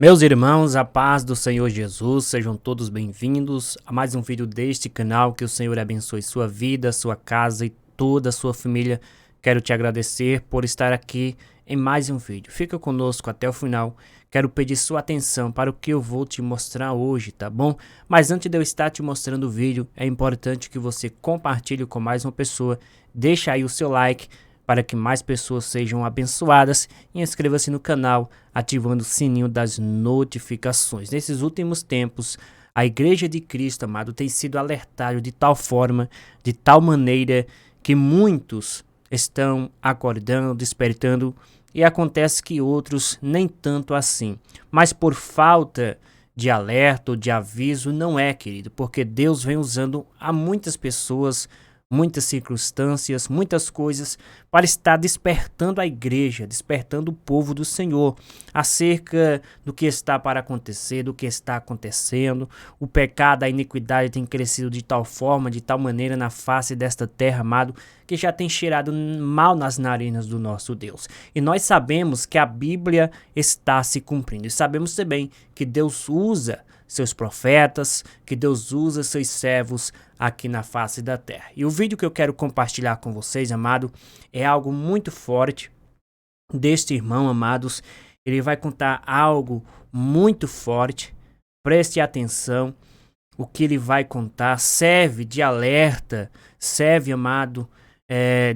Meus irmãos, a paz do Senhor Jesus, sejam todos bem-vindos a mais um vídeo deste canal. Que o Senhor abençoe sua vida, sua casa e toda a sua família. Quero te agradecer por estar aqui em mais um vídeo. Fica conosco até o final. Quero pedir sua atenção para o que eu vou te mostrar hoje, tá bom? Mas antes de eu estar te mostrando o vídeo, é importante que você compartilhe com mais uma pessoa. Deixa aí o seu like para que mais pessoas sejam abençoadas, e inscreva-se no canal, ativando o sininho das notificações. Nesses últimos tempos, a Igreja de Cristo, amado, tem sido alertada de tal forma, de tal maneira, que muitos estão acordando, despertando, e acontece que outros nem tanto assim. Mas por falta de alerta ou de aviso, não é, querido, porque Deus vem usando a muitas pessoas, muitas circunstâncias, muitas coisas para estar despertando a igreja, despertando o povo do Senhor acerca do que está para acontecer, do que está acontecendo. O pecado, a iniquidade tem crescido de tal forma, de tal maneira na face desta terra, amado, que já tem cheirado mal nas narinas do nosso Deus. E nós sabemos que a Bíblia está se cumprindo, e sabemos também que Deus usa seus profetas, que Deus usa seus servos aqui na face da terra. E o vídeo que eu quero compartilhar com vocês, amado, é algo muito forte deste irmão, amados. Ele vai contar algo muito forte. Preste atenção. O que ele vai contar serve de alerta, serve, amado,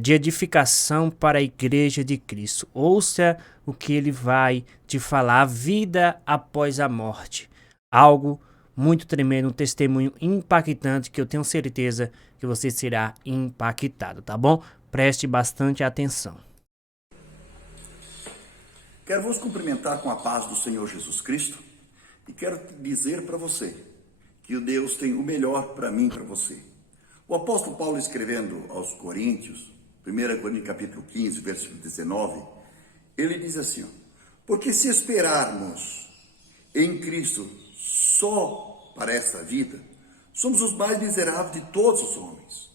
de edificação para a igreja de Cristo. Ouça o que ele vai te falar, a vida após a morte. Algo muito tremendo, um testemunho impactante que eu tenho certeza que você será impactado, tá bom? Preste bastante atenção. Quero vos cumprimentar com a paz do Senhor Jesus Cristo e quero dizer para você que o Deus tem o melhor para mim e para você. O apóstolo Paulo, escrevendo aos Coríntios, 1 Coríntios capítulo 15, versículo 19, ele diz assim: porque se esperarmos em Cristo só para esta vida, somos os mais miseráveis de todos os homens.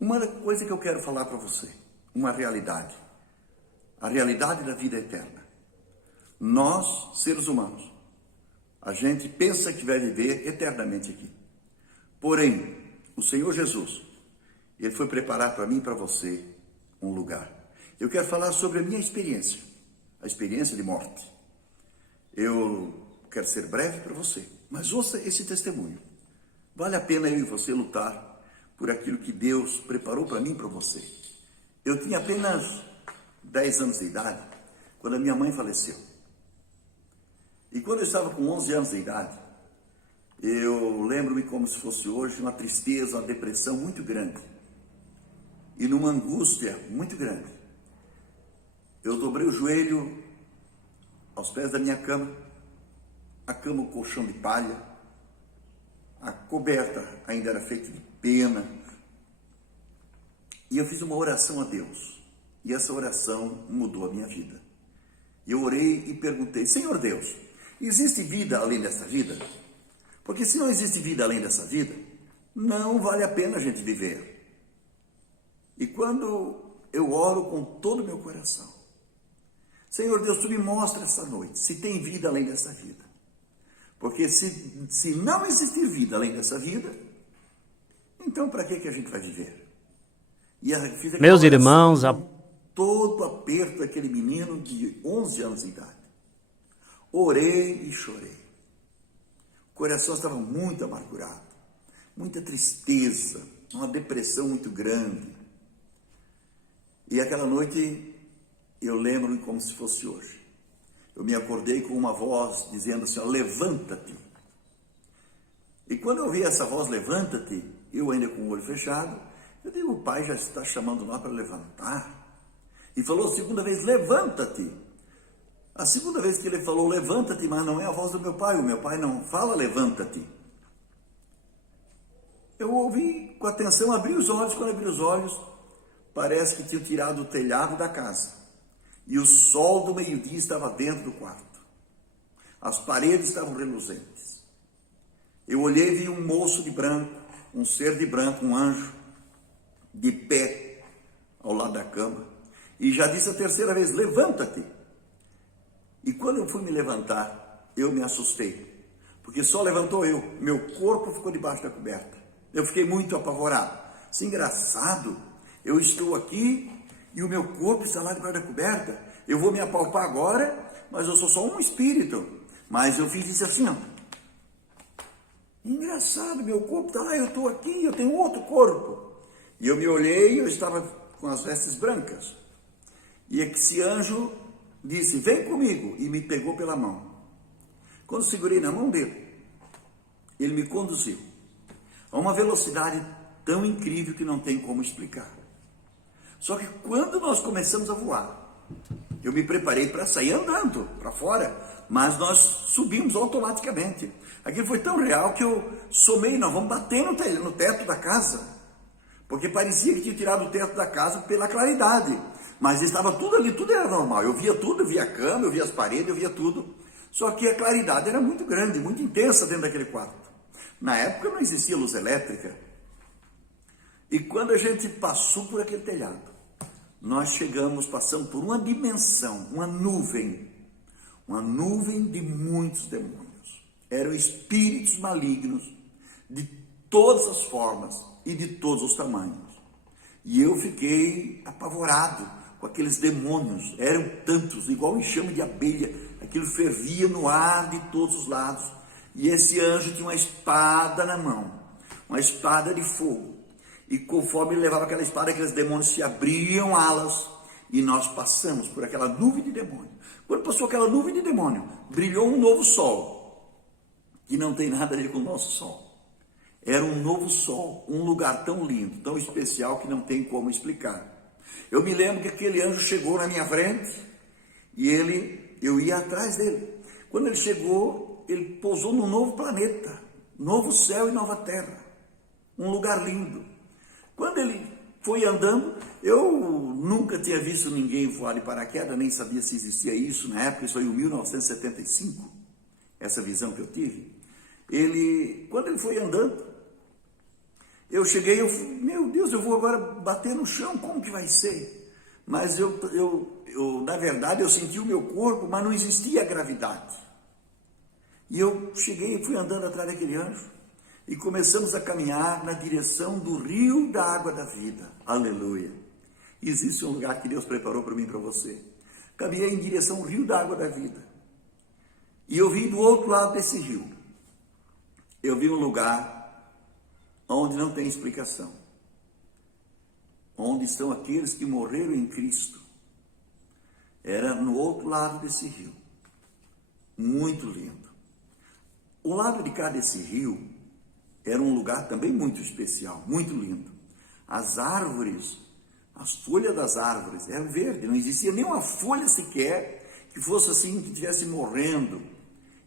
Uma coisa que eu quero falar para você, uma realidade, a realidade da vida eterna. Nós, seres humanos, a gente pensa que vai viver eternamente aqui. Porém, o Senhor Jesus, Ele foi preparar para mim e para você um lugar. Eu quero falar sobre a minha experiência, a experiência de morte. Eu quero ser breve para você, mas ouça esse testemunho. Vale a pena eu e você lutar por aquilo que Deus preparou para mim e para você. Eu tinha apenas 10 anos de idade quando a minha mãe faleceu. E quando eu estava com 11 anos de idade, eu lembro-me como se fosse hoje, uma tristeza, uma depressão muito grande. E numa angústia muito grande. Eu dobrei o joelho aos pés da minha cama, a cama, o colchão de palha, a coberta ainda era feita de pena. E eu fiz uma oração a Deus. E essa oração mudou a minha vida. Eu orei e perguntei: Senhor Deus, existe vida além dessa vida? Porque se não existe vida além dessa vida, não vale a pena a gente viver. E quando eu oro com todo o meu coração, Senhor Deus, Tu me mostra essa noite se tem vida além dessa vida. Porque se não existir vida além dessa vida, então para que a gente vai viver? E eu fiz aquela Meus oração irmãos, com todo o aperto daquele menino de 11 anos de idade. Orei e chorei. O coração estava muito amargurado, muita tristeza, uma depressão muito grande. E aquela noite eu lembro como se fosse hoje. Eu me acordei com uma voz dizendo assim: levanta-te. E quando eu ouvi essa voz, levanta-te, eu ainda com o olho fechado, eu digo: o pai já está chamando nós para levantar. E falou a segunda vez: levanta-te. A segunda vez que ele falou levanta-te, mas não é a voz do meu pai. O meu pai não fala levanta-te. Eu ouvi com atenção, abri os olhos. Quando abri os olhos, parece que tinha tirado o telhado da casa. E o sol do meio-dia estava dentro do quarto. As paredes estavam reluzentes. Eu olhei e vi um moço de branco, um ser de branco, um anjo, de pé ao lado da cama. E já disse a terceira vez: levanta-te. E quando eu fui me levantar, eu me assustei, porque só levantou eu, meu corpo ficou debaixo da coberta. Eu fiquei muito apavorado. Isso é engraçado, eu estou aqui e o meu corpo está lá debaixo da coberta. Eu vou me apalpar agora, mas eu sou só um espírito. Mas eu fiz isso assim, ó. Engraçado, meu corpo está lá, eu estou aqui, eu tenho outro corpo. E eu me olhei, eu estava com as vestes brancas. E esse anjo disse, vem comigo, e me pegou pela mão. Quando segurei na mão dele, ele me conduziu a uma velocidade tão incrível que não tem como explicar. Só que quando nós começamos a voar, eu me preparei para sair andando para fora, mas nós subimos automaticamente. Aquilo foi tão real que eu somei, nós vamos bater no teto da casa, porque parecia que tinha tirado o teto da casa pela claridade, mas estava tudo ali, tudo era normal. Eu via tudo, eu via a cama, eu via as paredes, eu via tudo, só que a claridade era muito grande, muito intensa dentro daquele quarto. Na época não existia luz elétrica, e quando a gente passou por aquele telhado, nós passamos por uma dimensão, uma nuvem de muitos demônios. Eram espíritos malignos de todas as formas e de todos os tamanhos. E eu fiquei apavorado com aqueles demônios. Eram tantos, igual enxame de abelha. Aquilo fervia no ar de todos os lados. E esse anjo tinha uma espada na mão, uma espada de fogo. E conforme ele levava aquela espada, aqueles demônios se abriam alas e nós passamos por aquela nuvem de demônio. Quando passou aquela nuvem de demônio, brilhou um novo sol, que não tem nada a ver com o nosso sol. Era um novo sol, um lugar tão lindo, tão especial que não tem como explicar. Eu me lembro que aquele anjo chegou na minha frente e eu ia atrás dele. Quando ele chegou, ele pousou num novo planeta, novo céu e nova terra, um lugar lindo. Quando ele foi andando, eu nunca tinha visto ninguém voar de paraquedas, nem sabia se existia isso na época, isso foi em 1975, essa visão que eu tive. Quando ele foi andando, eu cheguei, meu Deus, eu vou agora bater no chão, como que vai ser? Mas na verdade, eu senti o meu corpo, mas não existia a gravidade. E eu cheguei e fui andando atrás daquele anjo, e começamos a caminhar na direção do rio da água da vida. Aleluia! Existe um lugar que Deus preparou para mim e para você. Caminhei em direção ao rio da água da vida. E eu vi do outro lado desse rio. Eu vi um lugar onde não tem explicação. Onde estão aqueles que morreram em Cristo. Era no outro lado desse rio. Muito lindo. O lado de cá desse rio era um lugar também muito especial, muito lindo. As árvores, as folhas das árvores eram verdes, não existia nenhuma folha sequer que fosse assim, que estivesse morrendo.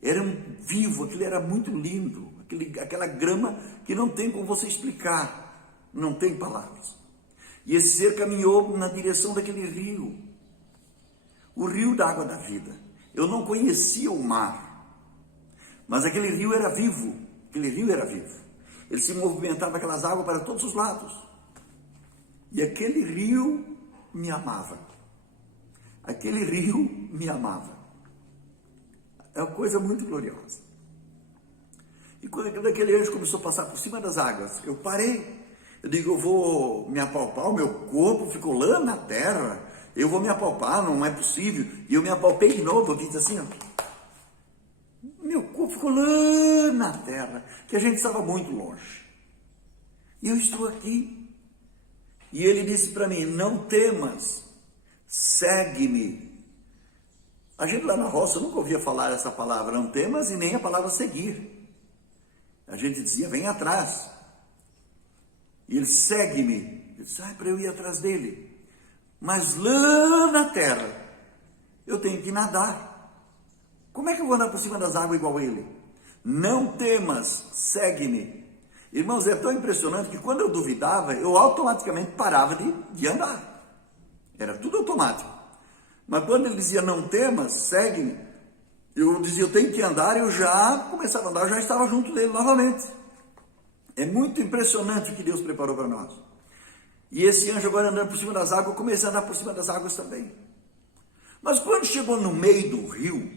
Era vivo, aquilo era muito lindo, aquela grama que não tem como você explicar, não tem palavras. E esse ser caminhou na direção daquele rio, o rio da água da vida. Eu não conhecia o mar, mas aquele rio era vivo, Ele se movimentava aquelas águas para todos os lados. E aquele rio me amava. Aquele rio me amava. É uma coisa muito gloriosa. E quando aquele anjo começou a passar por cima das águas, eu parei. Eu digo, eu vou me apalpar, o meu corpo ficou lá na terra. Eu vou me apalpar, não é possível. E eu me apalpei de novo, eu disse assim, ó. Meu corpo ficou lá na terra, que a gente estava muito longe. E eu estou aqui. E ele disse para mim, não temas, segue-me. A gente lá na roça nunca ouvia falar essa palavra, não temas, e nem a palavra seguir. A gente dizia, vem atrás. E ele, segue-me. Eu disse, para eu ir atrás dele. Mas lá na terra, eu tenho que nadar. Como é que eu vou andar por cima das águas igual ele? Não temas, segue-me. Irmãos, é tão impressionante que quando eu duvidava, eu automaticamente parava de andar. Era tudo automático. Mas quando ele dizia, não temas, segue-me, eu dizia, eu tenho que andar, eu já começava a andar, eu já estava junto dele novamente. É muito impressionante o que Deus preparou para nós. E esse anjo agora andando por cima das águas, eu comecei a andar por cima das águas também. Mas quando chegou no meio do rio,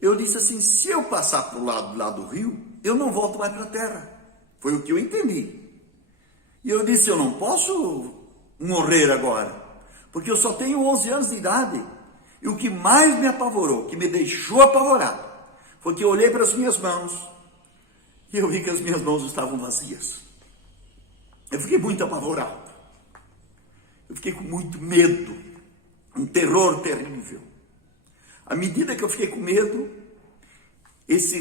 eu disse assim, se eu passar para o lado do rio, eu não volto mais para a terra. Foi o que eu entendi. E eu disse, eu não posso morrer agora, porque eu só tenho 11 anos de idade. E o que mais me apavorou, que me deixou apavorado, foi que eu olhei para as minhas mãos e eu vi que as minhas mãos estavam vazias. Eu fiquei muito apavorado. Eu fiquei com muito medo, um terror terrível. À medida que eu fiquei com medo, esse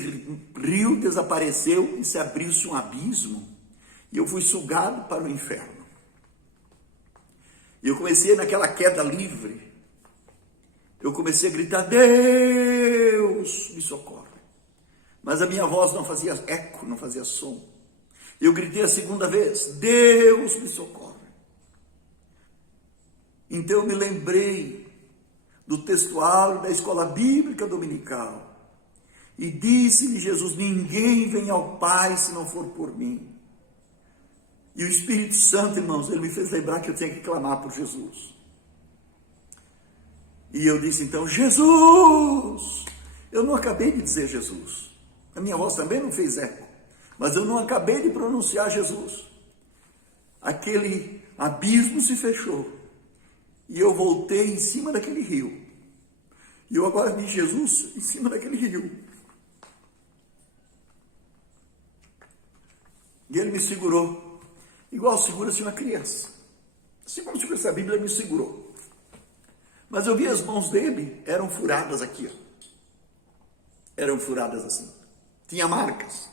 rio desapareceu e se abriu-se um abismo e eu fui sugado para o inferno. E eu comecei naquela queda livre, eu comecei a gritar, Deus, me socorre. Mas a minha voz não fazia eco, não fazia som. Eu gritei a segunda vez, Deus, me socorre. Então eu me lembrei do textuário da escola bíblica dominical. E disse-lhe Jesus, ninguém vem ao Pai se não for por mim. E o Espírito Santo, irmãos, ele me fez lembrar que eu tinha que clamar por Jesus. E eu disse então, Jesus! Eu não acabei de dizer Jesus. A minha voz também não fez eco. Mas eu não acabei de pronunciar Jesus. Aquele abismo se fechou. E eu voltei em cima daquele rio. E eu agora vi Jesus em cima daquele rio. E ele me segurou. Igual segura-se uma criança. Assim como segura-se a Bíblia, ele me segurou. Mas eu vi as mãos dele, eram furadas aqui. Ó. Eram furadas assim. Tinha marcas.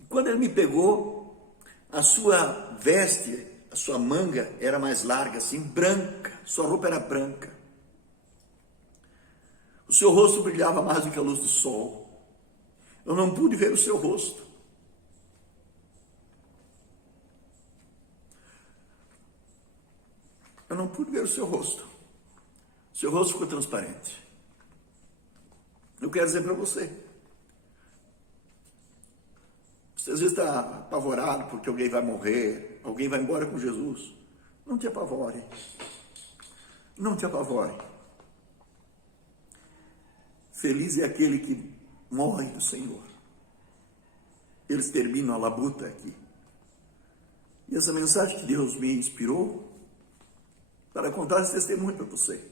E quando ele me pegou, a sua veste, a sua manga era mais larga, assim, branca. Sua roupa era branca. O seu rosto brilhava mais do que a luz do sol. Eu não pude ver o seu rosto. Eu não pude ver o seu rosto. O seu rosto ficou transparente. Eu quero dizer para você. Você às vezes está apavorado porque alguém vai morrer, alguém vai embora com Jesus. Não te apavore. Não te apavore. Feliz é aquele que morre do Senhor. Eles terminam a labuta aqui. E essa mensagem que Deus me inspirou para contar esse testemunho para você.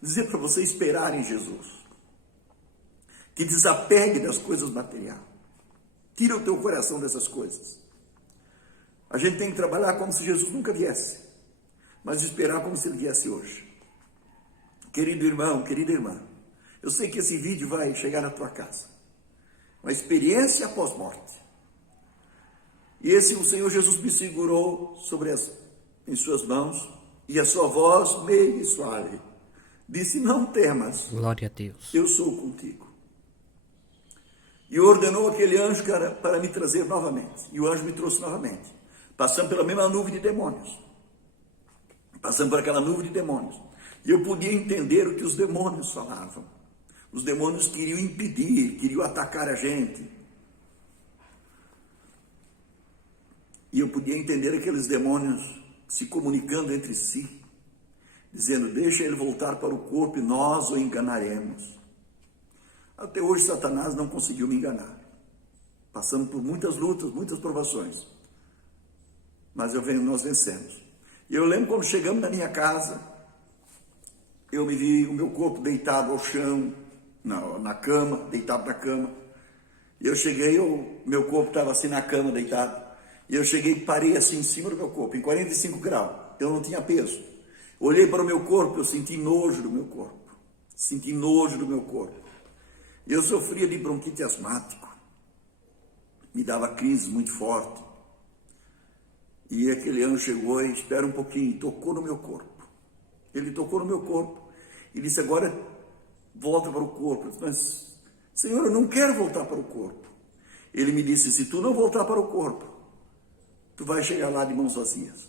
Dizer para você esperar em Jesus. Que desapegue das coisas materiais. Tira o teu coração dessas coisas. A gente tem que trabalhar como se Jesus nunca viesse. Mas esperar como se ele viesse hoje. Querido irmão, querida irmã. Eu sei que esse vídeo vai chegar na tua casa. Uma experiência após morte. E o Senhor Jesus me segurou em suas mãos. E a sua voz meio e suave disse, não temas. Glória a Deus. Eu sou contigo. E ordenou aquele anjo para me trazer novamente. E o anjo me trouxe novamente. Passando pela mesma nuvem de demônios. Passando por aquela nuvem de demônios. E eu podia entender o que os demônios falavam. Os demônios queriam impedir, queriam atacar a gente. E eu podia entender aqueles demônios se comunicando entre si, dizendo, deixa ele voltar para o corpo e nós o enganaremos. Até hoje Satanás não conseguiu me enganar. Passamos por muitas lutas, muitas provações. Mas nós vencemos. E eu lembro quando chegamos na minha casa, eu me vi o meu corpo deitado ao chão, na cama, deitado na cama. E eu cheguei, meu corpo estava assim na cama, deitado. E eu cheguei e parei assim em cima do meu corpo, em 45 graus. Eu não tinha peso. Olhei para o meu corpo, eu senti nojo do meu corpo. Senti nojo do meu corpo. E eu sofria de bronquite asmático. Me dava crise muito forte. E aquele anjo chegou e espera um pouquinho, tocou no meu corpo. Ele tocou no meu corpo e disse, agora volta para o corpo. Eu disse, mas, Senhor, eu não quero voltar para o corpo. Ele me disse, se tu não voltar para o corpo, tu vai chegar lá de mãos vazias.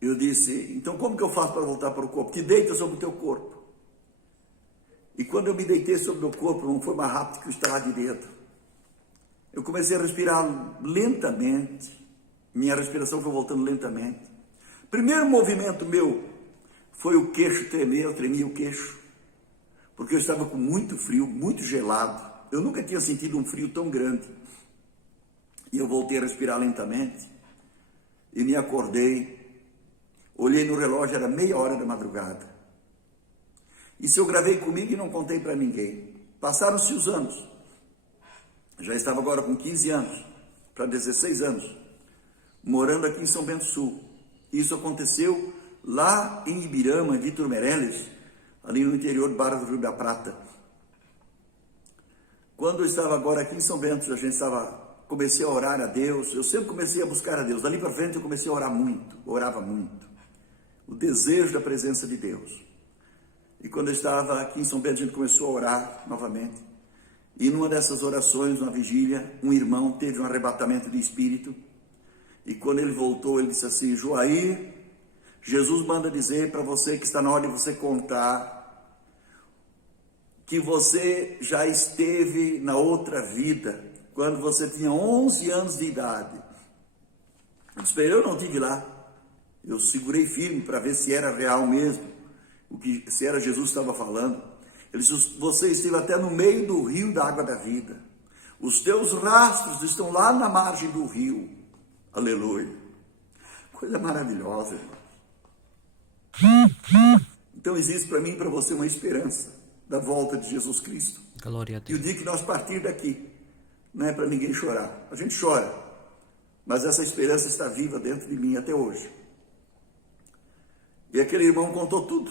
Eu disse, então como que eu faço para voltar para o corpo? Te deita sobre o teu corpo. E quando eu me deitei sobre o meu corpo, não foi mais rápido que o estalar de dedo. Eu comecei a respirar lentamente. Minha respiração foi voltando lentamente. Primeiro movimento meu foi o queixo tremer, eu tremia o queixo, porque eu estava com muito frio, muito gelado. Eu nunca tinha sentido um frio tão grande. E eu voltei a respirar lentamente e me acordei. Olhei no relógio, era 6h da madrugada. Isso eu gravei comigo e não contei para ninguém. Passaram-se os anos. Já estava agora com 15 anos, para 16 anos, morando aqui em São Bento do Sul. Isso aconteceu lá em Ibirama, Vitor Meirelles, ali no interior do Barra do Rio da Prata. Quando eu estava agora aqui em São Bento, comecei a orar a Deus. Eu sempre comecei a buscar a Deus. Dali para frente eu comecei a orar muito, orava muito. O desejo da presença de Deus. E quando eu estava aqui em São Bento, a gente começou a orar novamente. E numa dessas orações, numa vigília, um irmão teve um arrebatamento de espírito. E quando ele voltou, ele disse assim: Joair, Jesus manda dizer para você que está na hora de você contar que você já esteve na outra vida, quando você tinha 11 anos de idade. Eu disse: eu não estive lá. Eu segurei firme para ver se era real mesmo, se era Jesus que estava falando. Ele disse: você esteve até no meio do rio da água da vida. Os teus rastros estão lá na margem do rio. Aleluia. Coisa maravilhosa, irmão. Então existe para mim e para você uma esperança da volta de Jesus Cristo. Glória a E o Deus. dia que nós partir daqui, não é para ninguém chorar. A gente chora, mas essa esperança está viva dentro de mim até hoje. E aquele irmão contou tudo.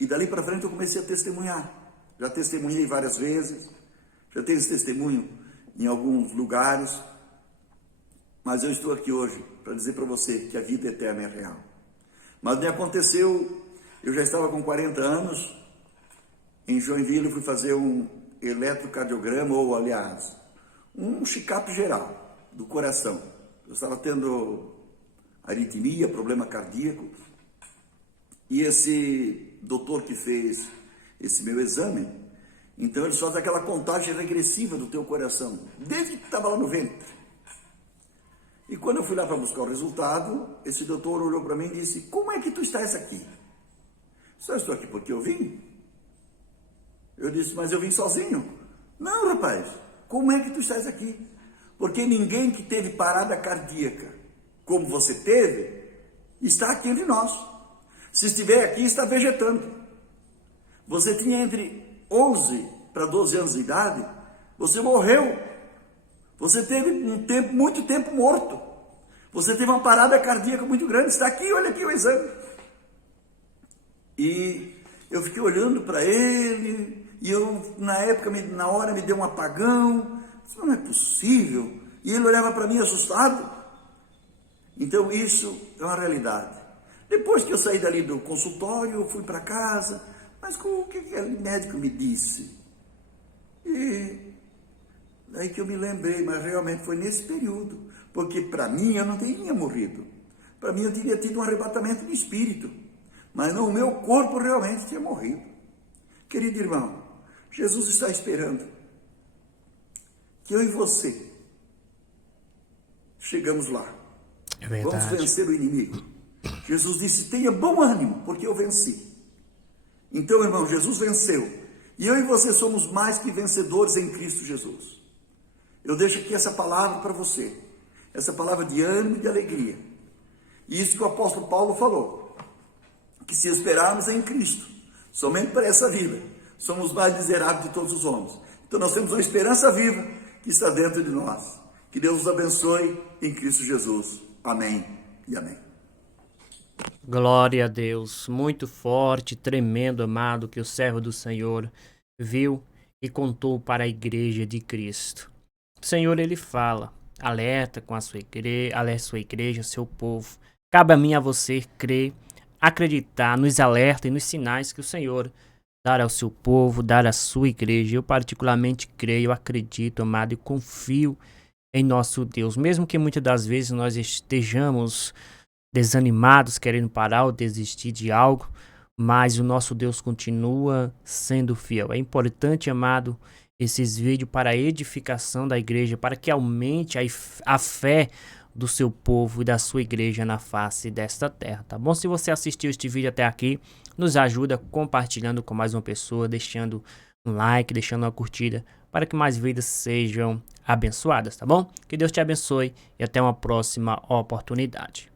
E dali para frente eu comecei a testemunhar. Já testemunhei várias vezes, já tenho esse testemunho em alguns lugares, mas eu estou aqui hoje para dizer para você que a vida eterna é real. Mas me aconteceu, eu já estava com 40 anos, em Joinville eu fui fazer um eletrocardiograma, ou aliás, um check-up geral do coração. Eu estava tendo aritmia, problema cardíaco, e esse doutor que fez esse meu exame, então eles fazem aquela contagem regressiva do teu coração, desde que estava lá no ventre. E quando eu fui lá para buscar o resultado, esse doutor olhou para mim e disse: como é que tu estás aqui? Só estou aqui porque eu vim. Eu disse: mas eu vim sozinho. Não, rapaz, como é que tu estás aqui? Porque ninguém que teve parada cardíaca, como você teve, está aqui entre nós. Se estiver aqui, está vegetando. Você tinha entre 11 para 12 anos de idade, você morreu. Você teve muito tempo morto. Você teve uma parada cardíaca muito grande. Está aqui, olha aqui o exame. E eu fiquei olhando para ele, e eu, na hora me deu um apagão. Isso não é possível. E ele olhava para mim assustado. Então isso é uma realidade. Depois que eu saí dali do consultório, eu fui para casa. Mas o que aquele médico me disse? E daí que eu me lembrei, mas realmente foi nesse período. Porque para mim eu não teria morrido. Para mim eu teria tido um arrebatamento de espírito. Mas não, o meu corpo realmente tinha morrido. Querido irmão, Jesus está esperando que eu e você chegamos lá. É verdade. Vamos vencer o inimigo. Jesus disse: tenha bom ânimo, porque eu venci. Então, irmão, Jesus venceu. E eu e você somos mais que vencedores em Cristo Jesus. Eu deixo aqui essa palavra para você. Essa palavra de ânimo e de alegria. E isso que o apóstolo Paulo falou. Que se esperarmos em Cristo, somente para essa vida, somos mais miseráveis de todos os homens. Então nós temos uma esperança viva que está dentro de nós. Que Deus nos abençoe em Cristo Jesus. Amém e amém. Glória a Deus, muito forte, tremendo, amado, que o servo do Senhor viu e contou para a igreja de Cristo. O Senhor, ele fala, alerta com a sua igreja, seu povo. Cabe a mim e a você crer, acreditar nos alertas e nos sinais que o Senhor dará ao seu povo, dará à sua igreja. Eu particularmente creio, acredito, amado, e confio em nosso Deus. Mesmo que muitas das vezes nós estejamos desanimados, querendo parar ou desistir de algo, mas o nosso Deus continua sendo fiel. É importante, amado, esses vídeos para a edificação da igreja, para que aumente a fé do seu povo e da sua igreja na face desta terra, tá bom? Se você assistiu este vídeo até aqui, nos ajuda compartilhando com mais uma pessoa, deixando um like, deixando uma curtida, para que mais vidas sejam abençoadas, tá bom? Que Deus te abençoe e até uma próxima oportunidade.